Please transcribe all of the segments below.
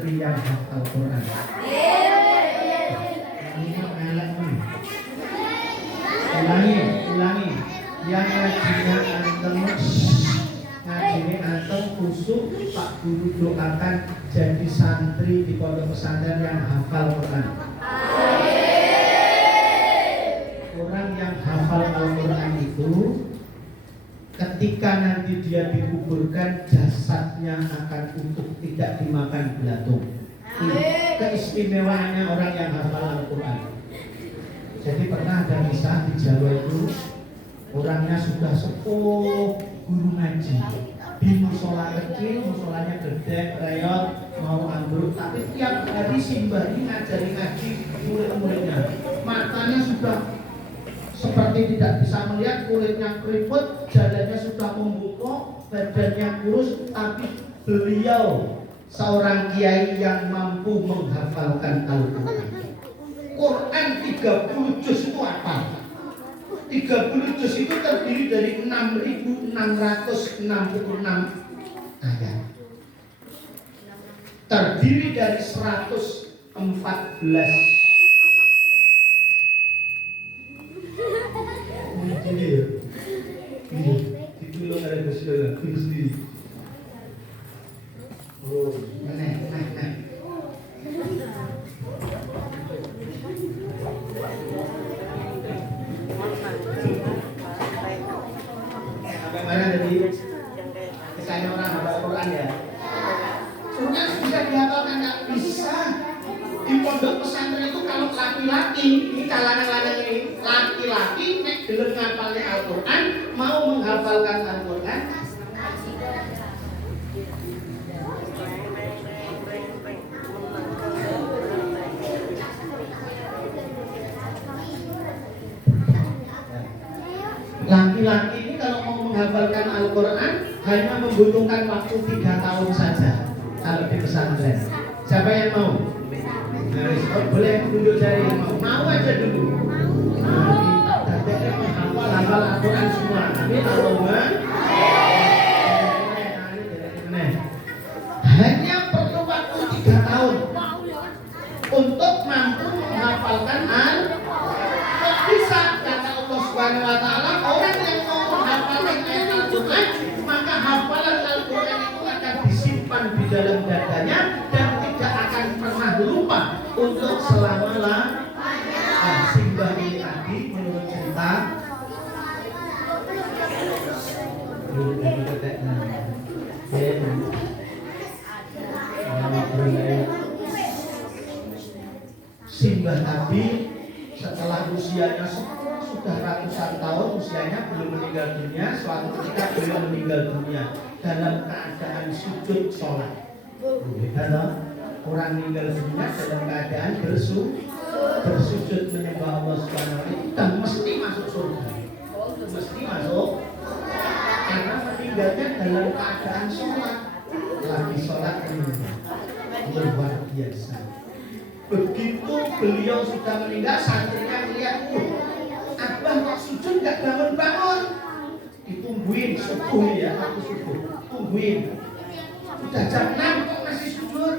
santri yang hafal Quran. Ulangi. Yang ngajinya antum kusuk, Pak Guru doakan jadi santri di pondok pesantren yang hafal Quran. Orang yang hafal Al-Quran itu ketika nanti dia dikuburkan, jasadnya akan utuh, tidak dimakan belatung. Keistimewaannya orang yang hafal Al-Quran. Jadi pernah ada kisah di Jawa itu, orangnya sudah sepuh, guru ngaji di musola kecil, musolanya gede, reot, mau ambruk, tapi tiap hari simbahnya ngajari ngaji murid-muridnya. Matanya sudah seperti tidak bisa melihat, kulitnya keriput, jalannya sudah membungkuk, badannya kurus, tapi beliau seorang kiai yang mampu menghafalkan Al-Quran. Quran 30 juz itu apa? 30 juz itu terdiri dari 6.666 ayat. Terdiri dari 114 itu lo ada kesalahan Kristi. Oh, naik. Sampai mana tadi? Kisahnya orang hafal Quran ya? Quran bisa dihafalkan, nggak bisa. Di pondok pesantren itu kalau laki-laki, ini kalangan-kalangan ini, laki-laki nek gelem ngapalnya Al-Quran, mau menghafalkan Al-Quran, laki-laki ini kalau mau menghafalkan Al-Quran hanya membutuhkan waktu 3 tahun saja kalau di pesantren. Siapa yang mau? Oh, boleh tunjuk jari yang mau aja dulu. Jadi menghafal Al-Quran semua. Amin Allahumma. Hanya perlu waktu 3 tahun untuk mampu menghafalkan Al-Quran. Bisa kata Allah Subhanahu Wa Taala, orang yang mau menghafalkan ayat Al-Quran, maka hafalan Al-Quran itu akan disimpan di dalam dadanya dan tidak akan pernah lupa untuk selama-lamanya. Simbah ini tadi menurut cerita Simbah Nabi setelah usianya sudah ratusan tahun, usianya belum meninggal dunia. Suatu ketika beliau meninggal dunia dalam keadaan sujud sholat. Orang meninggal dunia dalam keadaan bersujud menyembah Allah Subhanahu wa Ta'ala, dan mesti masuk surga. Mesti masuk, karena meninggalnya dalam keadaan sholat. Lagi sholat meninggal, luar biasa. Begitu beliau sudah meninggal, santrinya melihat, Abah kok sujud gak bangun-bangun? Ditungguin subuh ya, waktu subuh, tungguin. Sudah jam 6 kok masih sujud?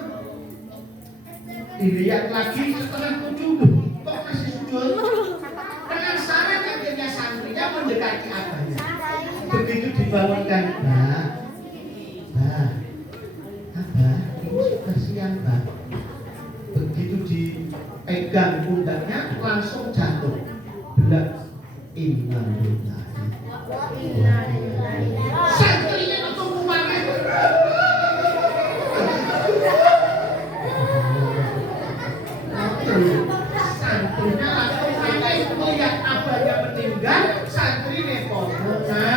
Dilihat lagi setengah 7, kok masih sujud? Penasaran akhirnya santrinya mendekati abahnya. Begitu dibangunkan, Abah, ini sudah siang, Abah. Begitu dipegang pundaknya langsung jatuh. Belak innalillahi. Santrinya langsung kumakan. Santrinya langsung sampai melihat abahnya meninggal, santri nepotnya.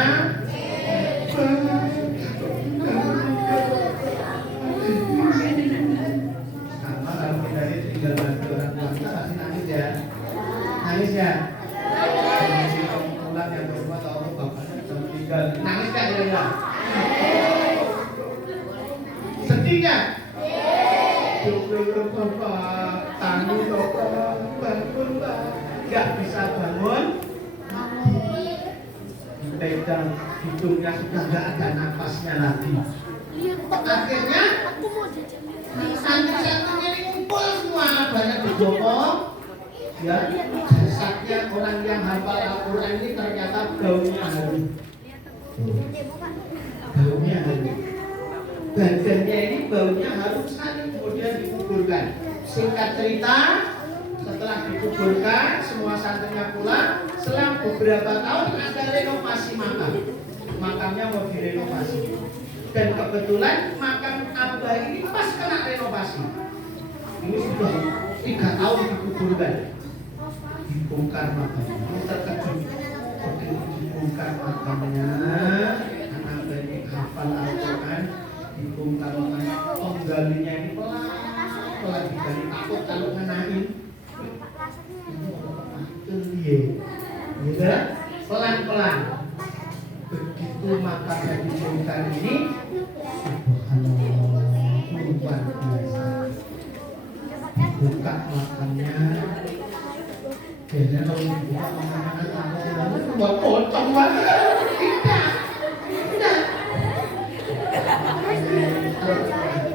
Sama kalau kita ini tinggal mati orang tua kita pasti nangis ya. Nangis ya. Pulang yang berumah tahu bapaknya sudah meninggal. Nangis gak kira-kira? Sedih gak? Bapak, tangguh bapak, bangun pak. Gak bisa bangun. Dipegang hidungnya sudah gak ada napasnya lagi. Akhirnya santri Jopo, ya jasadnya orang yang hafal Al-Quran ini ternyata baunya harum. Baunya harum. Badannya ini baunya harum sekali, kemudian dikuburkan. Singkat cerita, setelah dikuburkan, semua santrinya pulang. Selang beberapa tahun ada renovasi makam. Makamnya mau direnovasi. Dan kebetulan makam Abah ini pas kena renovasi. Ini sudah 3 tahun dikuburkan. Dibongkar makamnya. Terkejut. Begitu dibongkar makamnya, anak ini hafal Al-Quran. Dibongkar makamnya. Penggalinya ini pelan-pelan digali, takut kalau ngenain. Gitu, pelan-pelan. Begitu makamnya dibongkar ini, subhanallah, luar biasa. Dibuka makamnya, biasanya kalau dibuka makamnya kan buat pocong banget. Tidak.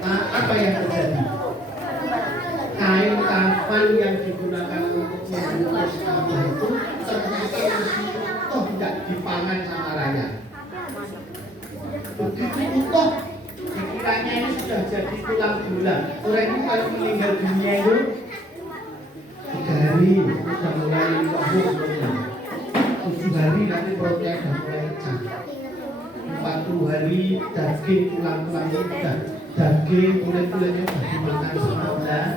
Apa yang terjadi? Kain kafan yang digunakan untuk membungkus Abah itu ternyata masih utuh, tidak dipangan sama rakyat. Begitu utuh, dikiranya ini sudah jadi tulang belulang. Orang ini kalau meninggal dunia itu 3 hari sudah mulai kabur, 7 hari nanti perutnya sudah mulai pecah, 40 hari daging tulang-tulang itu sudah daging kulit-kulitnya sudah dimakan sama ular.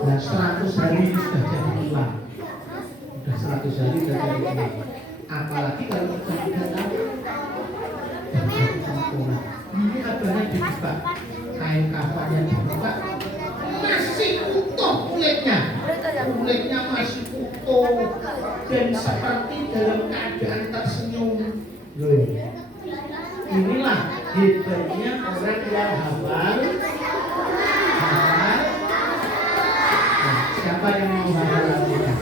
Nah 100 hari sudah jadi tulang. Sudah 100 hari sudah jadi tulang. Apalagi kalau sudah 3 tahun dan jadi sempurna. Ini Abahnya dibuka, kain kafannya dibuka, masih utuh kulitnya. Kulitnya masih utuh dan seperti dalam keadaan tersenyum. Loh, inilah hebatnya orang yang hafal. Siapa yang mau hafal Al-Quran?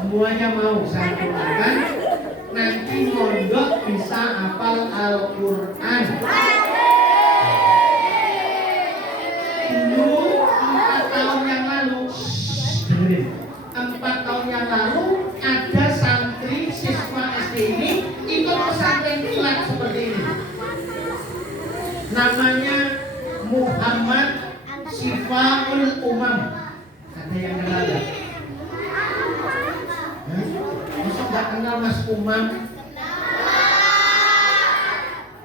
Semuanya mau saya doakan nanti mondok bisa hafal Al-Quran. Dulu 4 tahun yang lalu, 4 tahun yang lalu ada santri siswa SD ini ikut pesantren kilat seperti ini. Namanya Muhammad Sifaul Umam. Ada yang kenal ya? Masa nggak kenal Mas Umam?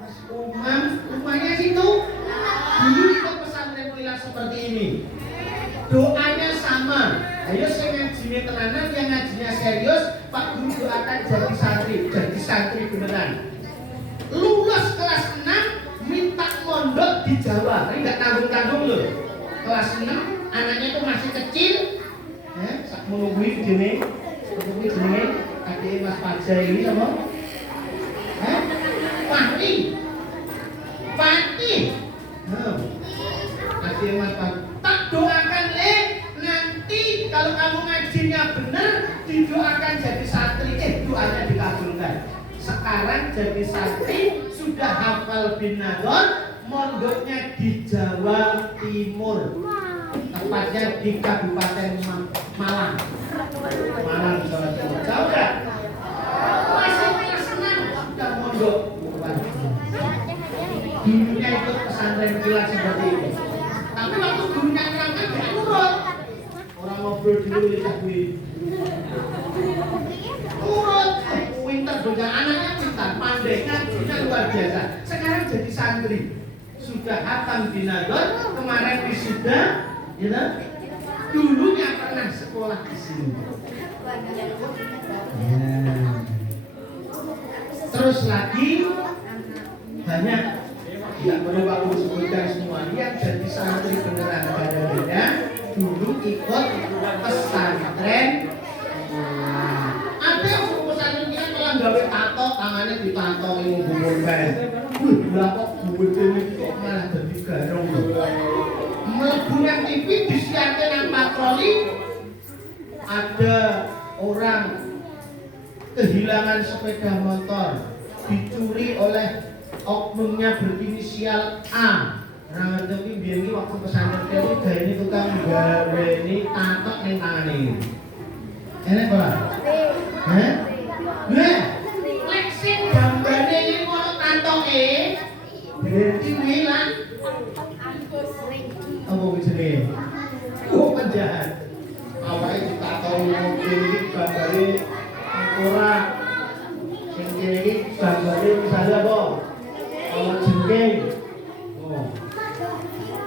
Mas Umam, rumahnya situ. Dulu ikut pesantren kilat seperti ini. Doanya sama. Ayo saya ngajinya tenanan, yang ngajinya serius. Pak Guru doakan jadi santri beneran. Lulus kelas 6, minta mondok di Jawa. Ini nggak tanggung-tanggung loh. Kelas 6, anaknya itu masih kecil. Ya, menunggu jenenge, adik Mas Paja ini sama. Pati. Adik Mas Paja. Tak doakan nanti kalau kamu ngajinya benar, didoakan jadi santri. Doanya dikabulkan. Sekarang jadi santri, sudah hafal bin Nador, mondoknya di Jawa Timur, tepatnya di Kabupaten Malang, Jawa Timur. Jauh kan? Masih kelas 6 sudah mondok. Dulunya ikut pesantren kilat seperti ini. Tapi waktu gurunya nerangkan tidak nurut. Orang ngobrol dulu lidah gue. Nurut, pintar juga anaknya, pintar, pandai, ngajinya luar biasa. Sekarang jadi santri. Sudah hatam bin Nador, kemarin wisuda, ya. Dulunya pernah sekolah di sini. Terus lagi banyak, tidak perlu aku sebutkan semua, yang jadi santri beneran beda-beda. Dulu ikut pesantren. Ada yang pesantren kita malah gawe tato, tangannya ditato yang bubur-bubur. Lah kok bubur ini kok malah jadi garong. Mlebu nang TV disiarke nang patroli, ada orang kehilangan sepeda motor, dicuri oleh oknumnya berinisial A. Orang ngerti iki biyen iki waktu pesantren iki gaene tukang gaweni tatok ning tangane. Enak ora? Heh? Lha, lek sing gambare iki ono tatoke. Berarti wilang. Apa jenenge? Oh, penjahat. Awake ditato mobil iki gambare ora sing kene iki gambare misalnya apa? Ono jengking. Oh.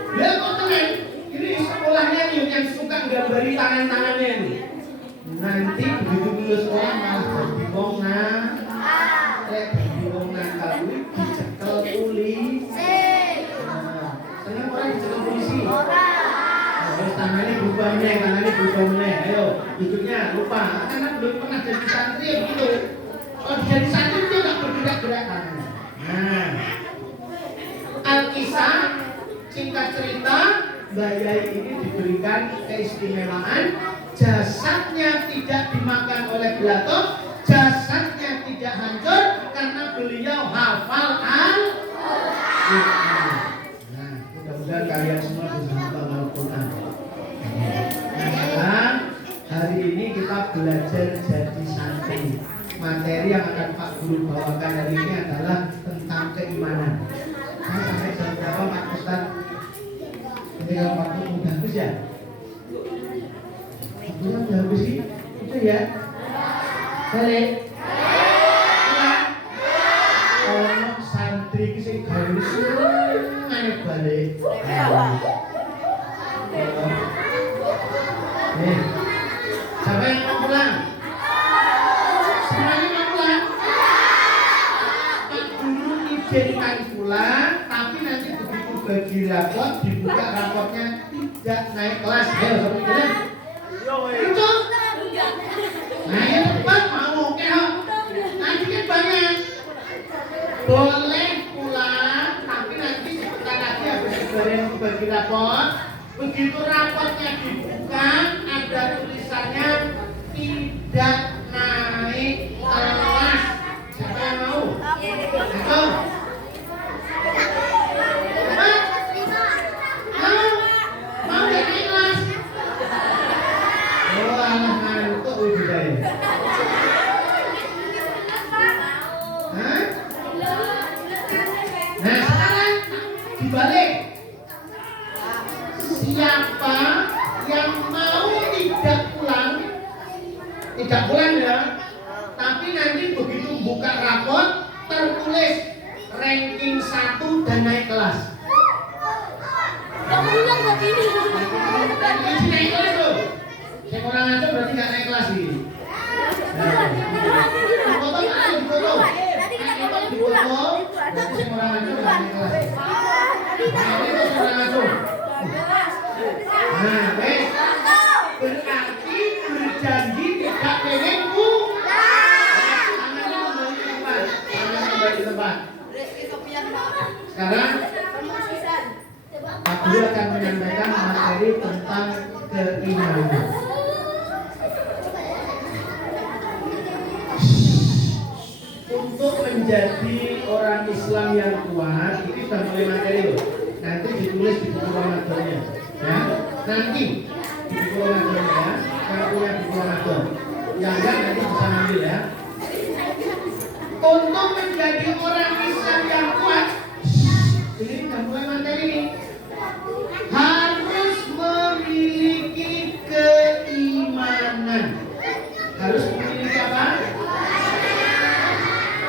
Lah kok tenan? Ini sekolahnya yang suka gambari tangan-tangannya ini. Nanti begitu lulus sekolah malah jadi wong lek jadi wong nakal kuwi dicekel polisi. Seneng ora dicekel polisi? Ora. Tangannya berubah meneh. Ayo, duduknya lupa. Karena belum pernah jadi santri begitu. Kalau jadi santri dia enggak bergerak-gerak tangannya. Nah, Alkisah singkat cerita, Mbak Yai ini diberikan keistimewaan, jasadnya tidak dimakan oleh belatung, jasadnya tidak hancur karena beliau hafal Al-Quran. Nah, mudah-mudahan kalian semua bisa hafal Al-Quran. Nah, sekarang hari ini kita belajar jadi santri. Materi yang akan Pak Guru bawakan hari ini adalah tentang keimanan. Nah, sampai jam berapa Pak Ustaz? Ketika waktu udah habis ya? Waktunya udah habis sih? Itu ya? Balik? Pulang? Kalau santri kisah gawe semuanya balik. Nih, siapa yang mau pulang? Semuanya mau pulang? Pak Guru izinkan pulang, tapi nanti begitu bagi rapot, dibuka rapotnya tidak naik kelas. Ayo, sampai jalan. Itu. Nah, ya cepat mau oke kok. Nanti kan banyak. Boleh pulang, tapi nanti sebentar lagi habis bagi rapot. Begitu rapotnya dibuka, ada tulisannya tidak naik kelas. Siapa yang mau? Ayo. Mau gak naik kelas? Oh, alah ngantuk udah ya. Hah? Nah, sekarang dibalik. Siapa yang mau tidak pulang ya, tapi nanti begitu buka rapot tertulis ranking 1 dan naik kelas. Kamu bilang tadi ini. Ini naik kelas tuh. Saya kurang aja berarti nggak naik kelas ini. Foto mana difoto? Difoto. Berarti saya kurang aja nggak naik kelas. Nah, ini kurang aja. Nah, wes. Berarti berjanji tidak pengen tangannya di tempat. Sekarang Pak Guru akan menyampaikan materi tentang keimanan. Untuk menjadi orang Islam yang kuat, ini sudah mulai materi loh. Nanti ditulis di buku Ramadannya, ya. Nanti di buku Ramadannya, kalau punya buku Ramadan, yang enggak nanti bisa ambil ya. Untuk menjadi orang Islam yang kuat, ini sudah mulai materi ini. Harus memiliki keimanan. Harus memiliki apa?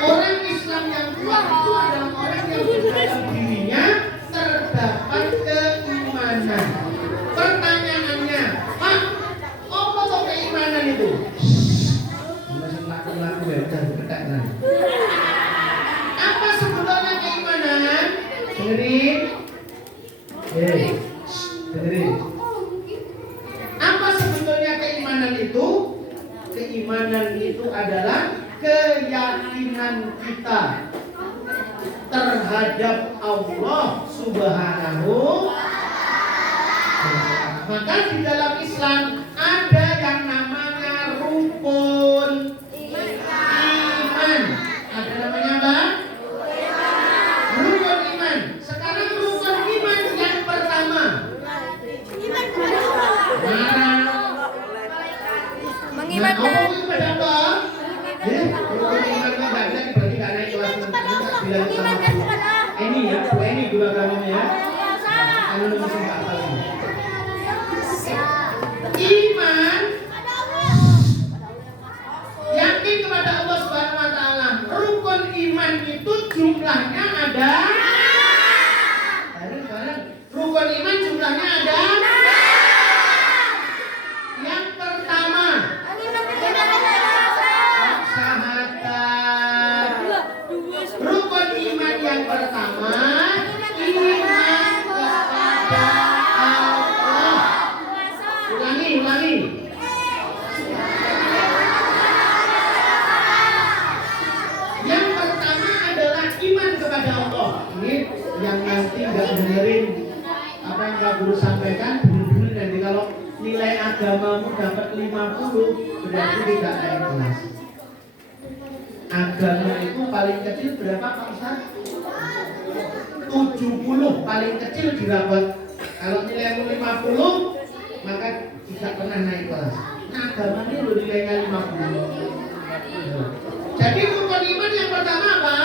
Orang Islam yang kuat itu adalah orang yang di dalam dirinya terdapat keimanan. Pertanyaannya, Pak, apa tuh keimanan itu? Masih laku-laku ya, udah berdekat kan. Apa sebetulnya keimanan? Dengerin. Dengerin. Apa sebetulnya keimanan itu? Keimanan itu adalah keyakinan kita terhadap Allah Subhanahu wa Ta'ala. Maka di dalam Islam ada yang namanya rukun iman. Ada namanya apa? Rukun iman. Sekarang rukun iman kan bener-bener nanti kalau nilai agamamu dapat 50 berarti tidak naik kelas. Agama itu paling kecil berapa Pak Ustaz? 70 paling kecil dirawat. Kalau nilaimu 50 maka tidak pernah naik kelas. Nah, agama ini udah nilainya 50. Jadi rukun iman yang pertama apa?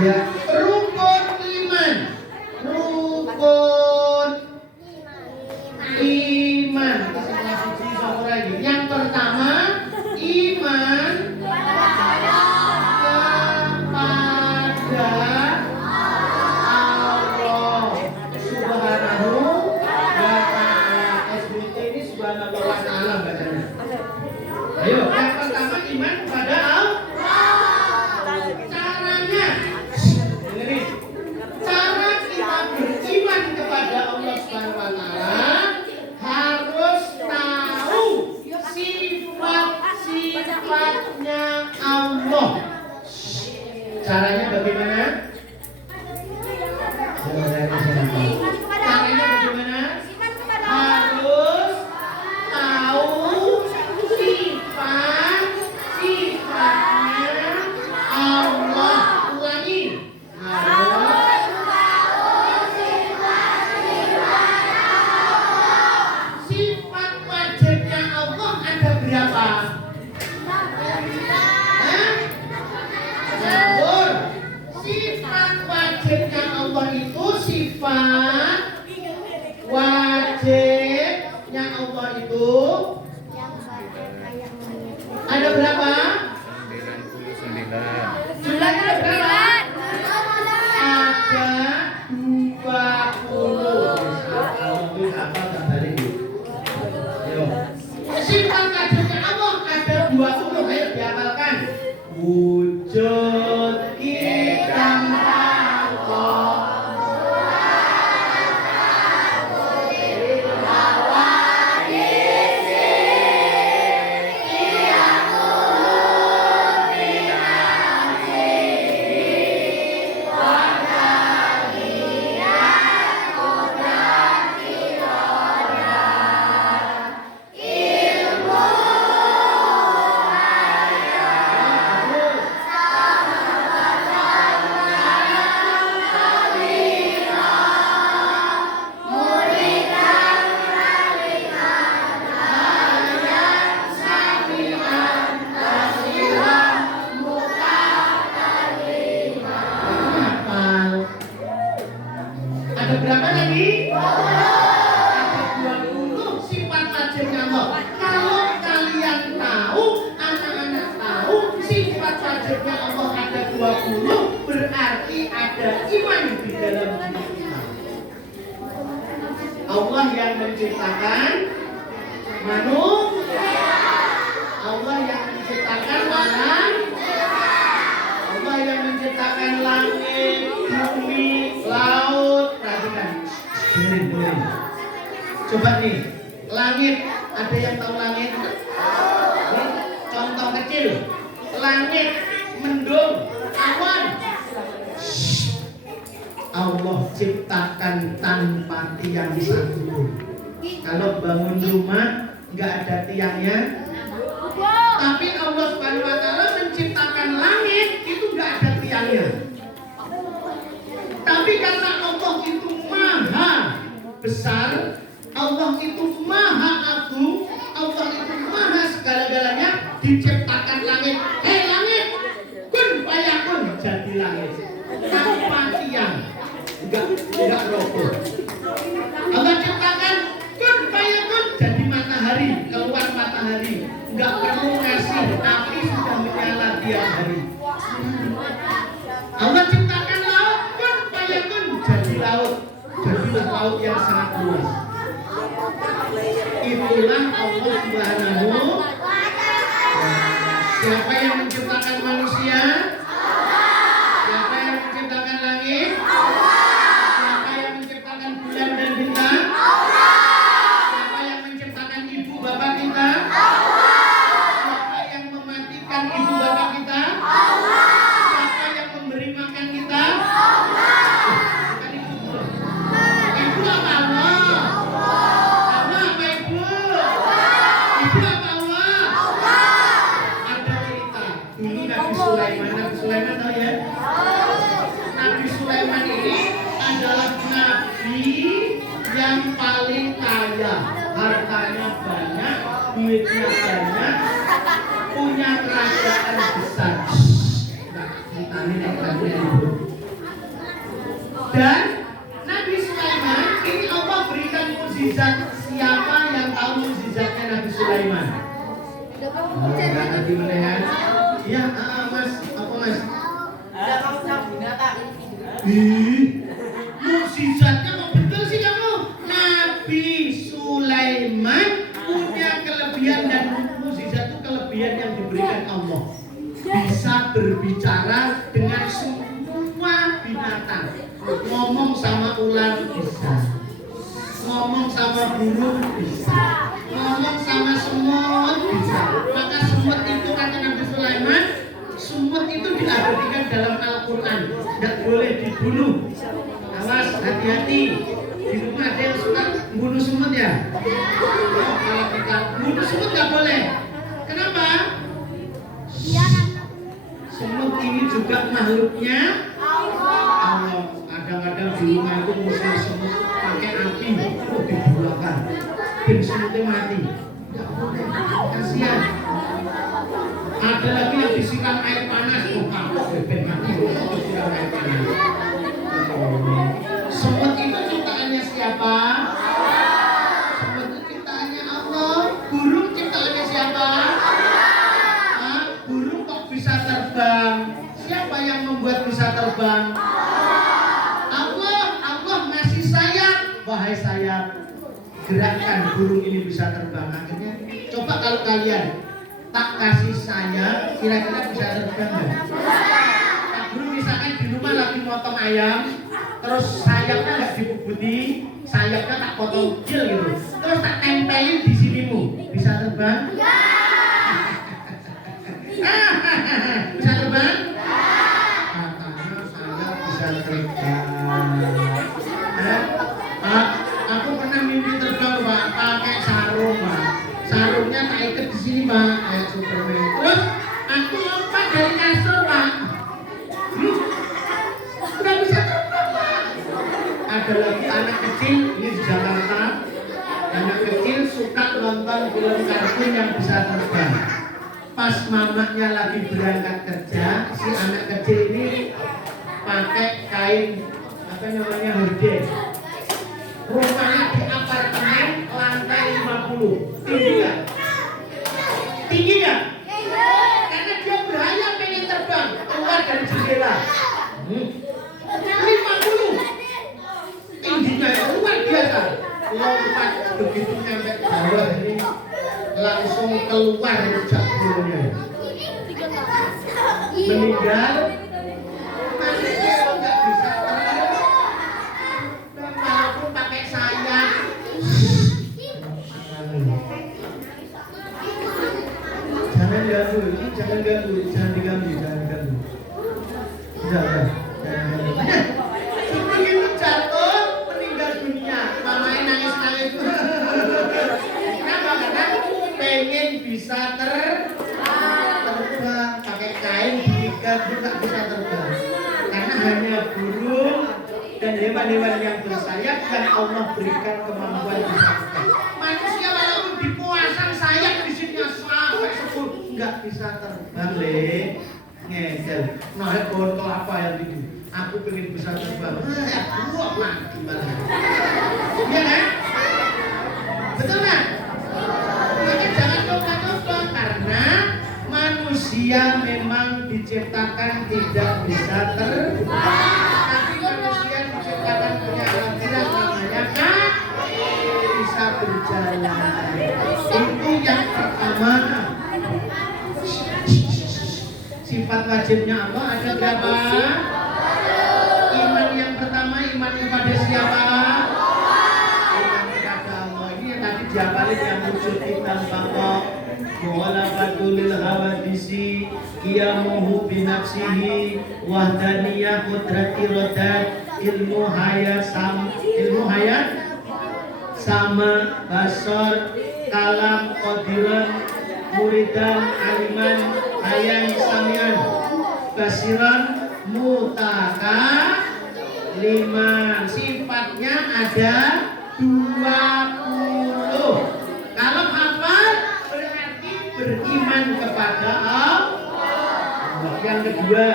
Ya, rukun iman. Rukun iman. Yang pertama iman kepada Allah Subhanahu wa ta'ala. SBT ini Subhanahu wa ta'ala bacanya. Ayo, yang pertama iman kepada Allah. Caranya, dengerin. Cara kita beriman kepada Allah Subhanahu wa ta'ala harus tahu sifat-sifatnya Allah. Caranya bagaimana? Caranya bagaimana? Harus tahu sifat-sifatnya Allah. Ulangi. Harus sifat wajibnya Allah ada berapa? Betul. Sifat wajibnya Allah itu sifat wajibnya Allah itu ada berapa? 99. Jumlahnya ada berapa? Ada 20. Apa tak balik? Ayo. Sifat wajibnya Allah ada 20. Ayo dihafalkan. Wujud kita Allah. Ada berapa lagi? Ada 20 sifat wajibnya Allah. Kalau kalian tahu, anak-anak tahu sifat wajibnya Allah ada 20, berarti ada iman di dalam diri kita. Allah yang menciptakan manusia. Allah yang menciptakan alam. Allah yang menciptakan langit, bumi, laut. Perhatikan. Dengerin. Coba nih, langit. Ada yang tahu langit? Nih, contoh kecil. Langit, mendung, awan. Allah ciptakan tanpa tiang satupun. Kalau bangun rumah nggak ada tiangnya, tapi Allah Subhanahu wa ta'ala menciptakan langit itu nggak ada tiangnya. Tapi karena Allah itu maha besar, Allah itu maha agung, Allah itu maha segala-galanya, diciptakan langit. Hei langit, kun fayakun, jadi langit tanpa tiang, enggak roboh. Allah ciptakan kun fayakun, jadi matahari, keluar matahari, enggak perlu ngasih api, sudah menyala tiap hari. Allah ciptakan laut, kun fayakun, jadi laut, jadilah laut yang sangat luas. Itulah Allah Subhanahu wa ta'ala. Siapa yang menciptakan manusia? Siapa yang menciptakan langit? Siapa yang menciptakan bulan dan bintang? Siapa yang menciptakan ibu bapak kita? Siapa yang mematikan ibu bapak kita? Siapa yang memberi makan kita? Bukan ibu nabi yang paling kaya, hartanya banyak, duitnya banyak, punya kerajaan besar. Dan Nabi Sulaiman ini Allah berikan mukjizat. Siapa yang tahu mukjizatnya Nabi Sulaiman? Enggak ngerti melihat? Ya, Mas, apa Mas? Ada kau binatang. Mukjizatnya kok betul sih kamu? Nabi Sulaiman punya kelebihan, dan mukjizat itu kelebihan yang diberikan Allah. Bisa berbicara dengan semua binatang. Ngomong sama ular bisa, ngomong sama burung bisa, ngomong sama semut bisa. Maka semut itu kata Nabi Sulaiman, semut itu diabadikan dalam Al-Quran, tidak boleh dibunuh. Awas, hati-hati. Di rumah ada yang suka bunuh semut ya? Oh, kalau kita bunuh semut nggak boleh. Kenapa? Semut ini juga makhluknya Allah. Kadang-kadang di rumah itu musim semut pakai api, dibulakan, biar semutnya mati. Nggak boleh, kasihan. Ada lagi yang disiram air panas, kapok bebek mati, disiram air panas. Semut itu ciptaannya siapa? Semut itu ciptaannya Allah. Burung ciptaannya siapa? Burung kok bisa terbang? Siapa yang membuat bisa terbang? Allah ngasih sayap. Wahai sayap, gerakkan burung ini bisa terbang. Akhirnya coba kalau kalian tak kasih sayap, kira-kira bisa terbang nggak? Nah, burung misalkan di rumah lagi motong ayam, terus sayapnya nggak dibubuti, sayapnya tak potong kecil gitu, terus tak tempelin di sinimu, bisa terbang? Bisa terbang? Katanya sayap bisa terbang. Aku pernah mimpi terbang, Pak, pakai sarung, Pak. Sarungnya tak ikat di sini, Pak, kayak Superman. Terus aku lompat dari kasur, Pak. Udah bisa terbang, Pak. Ada lagi anak kecil, ini di Jakarta. Anak kecil suka nonton film kartun yang bisa terbang. Pas mamanya lagi berangkat kerja, si anak kecil ini pakai kain apa namanya, horden. Rumahnya di apartemen lantai 50. Tinggi nggak? Tinggi nggak? Karena dia berhayal pengen terbang keluar dari jendela. 50. Tingginya luar biasa. Lompat begitu nyampe bawah ini langsung keluar dari jendela. Meninggal. Manusia nggak bisa terbang. Walaupun pakai sayap. Jangan ganggu, jangan diganggu. Jangan begitu jatuh, meninggal dunia. Mamanya nangis-nangis. Kenapa? Karena pengen bisa terbang, pakai kain diikat, juga bisa terbang. Karena hanya burung dan hewan-hewan yang bersayap yang Allah berikan kemampuan bisa terbang. Manusia walaupun dipasang sayap di sini sampai 10 nggak bisa terbang, Le. Ngedel. Naik pohon kelapa yang tinggi. Aku pengen bisa terbang. Buah mati malah. Iya kan? Betul nggak? Maka jangan coba-coba, karena manusia memang diciptakan tidak bisa terbang. Tapi manusia diciptakan punya akhirat, namanya kan bisa berjalan. Itu yang pertama. Sifat wajibnya Allah ada berapa? Iman yang pertama, iman kepada siapa? Iman kepada Allah. Ini yang tadi diapalin yang muncul hitam bangkok. Mu'alafatul hawadisi qiyamuhu binafsihi wahdaniyah qudrati rodat ilmu hayat sama basor kalam qadiran muridan aliman hayan samian basiran mutaka 5. Sifatnya ada 20. Kalau hafal berarti beriman kepada Allah. Yang kedua.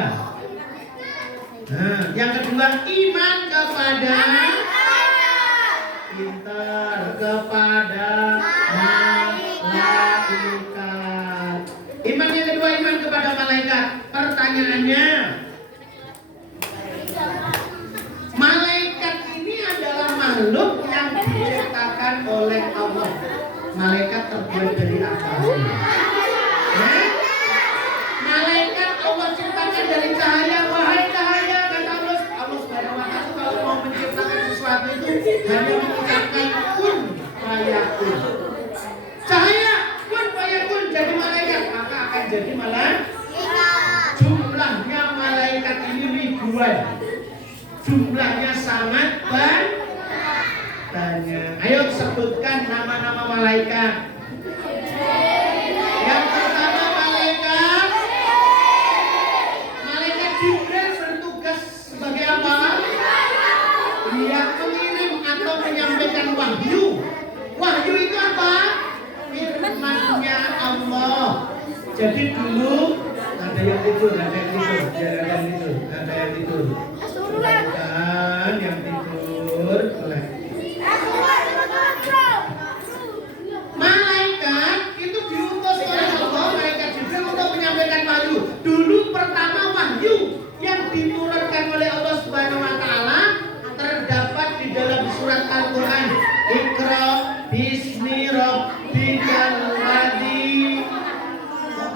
Nah, yang kedua iman kepada pintar kepada malaikat. Iman yang kedua iman kepada malaikat. Pertanyaannya, malaikat ini adalah makhluk yang diciptakan oleh Allah. Malaikat terbuat dari apa? Malaikat Allah ciptakan dari cahaya. Wahai cahaya, kata Allah Subhanahu wa Ta'ala, kalau mau menciptakan sesuatu itu hanya mengucapkan kun fayakun. Cahaya kun fayakun jadi malaikat, maka akan jadi malaikat. Jumlahnya malaikat ini ribuan. Jumlahnya sangat banyak. Ayo sebutkan nama-nama malaikat. Yang pertama malaikat Jibril bertugas sebagai apa? Dia mengirim atau menyampaikan wahyu. Wahyu itu apa? Firman-Nya Allah. Jadi dulu ada yang tidur, ada yang tidur. Silakan yang tidur, boleh. Malaikat itu diutus oleh Allah, malaikat Jibril untuk menyampaikan wahyu. Dulu pertama wahyu yang diturunkan oleh Allah Subhanahu wa Ta'ala terdapat di dalam surat Al-Qur'an. Iqra bismi rabbikal ladzi.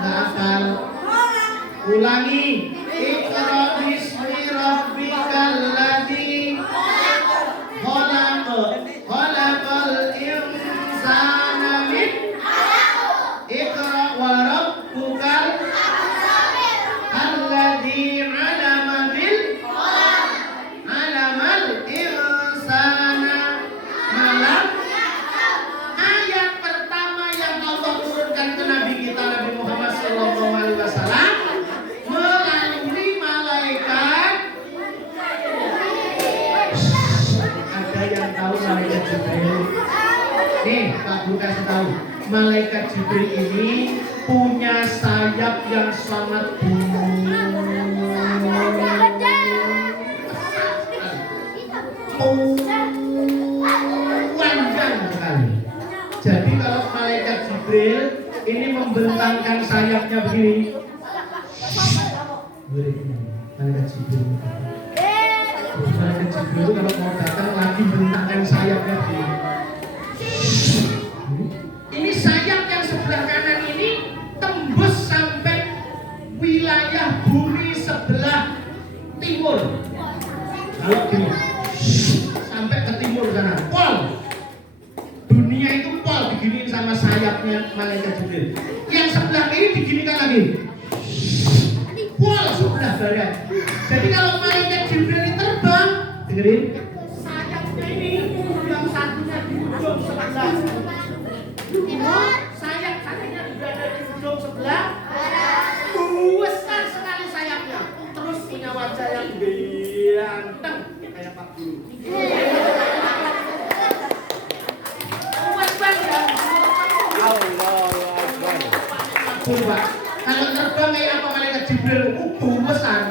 Hafal. Ulangi. Iqra bismi rabbikal ladzi khalaqal insana min 'alaq. Iqra wa rabbukal alladzi 'allama bil qalam. 'Allamal insana ma lam ya'lam. Ayat pertama yang Allah turunkan ke Nabi kita Nabi Muhammad sallallahu alaihi wasallam melalui malaikat. Ada yang tahu malaikat Jibril? Nih, Pak Guru kasih tahu. Malaikat Jibril ini punya sayap yang sangat panjang sekali. Jadi kalau malaikat Jibril ini membentangkan sayapnya begini. Malaikat Jibril. Malaikat Jibril itu kalau mau datang lagi bentangkan sayapnya begini. Ini sayap yang sebelah kanan ini tembus sampai wilayah bumi sebelah timur. Kalau gini, sampai ke timur sana, pol. Dunia itu pol diginiin sama sayapnya malaikat Jibril. Yang sebelah kiri diginikan lagi, pol sebelah barat. Jadi kalau malaikat Jibril ini terbang, dengerin, sayapnya ini yang satunya di ujung sebelah timur, sayapnya berada di ujung sebelah besar sekali sayapnya. Terus punya wajah yang ganteng kayak Pak Guru. Kuat banget. Allahu Akbar. Kalau terbang kayak apa malaikat Jibril? Besar.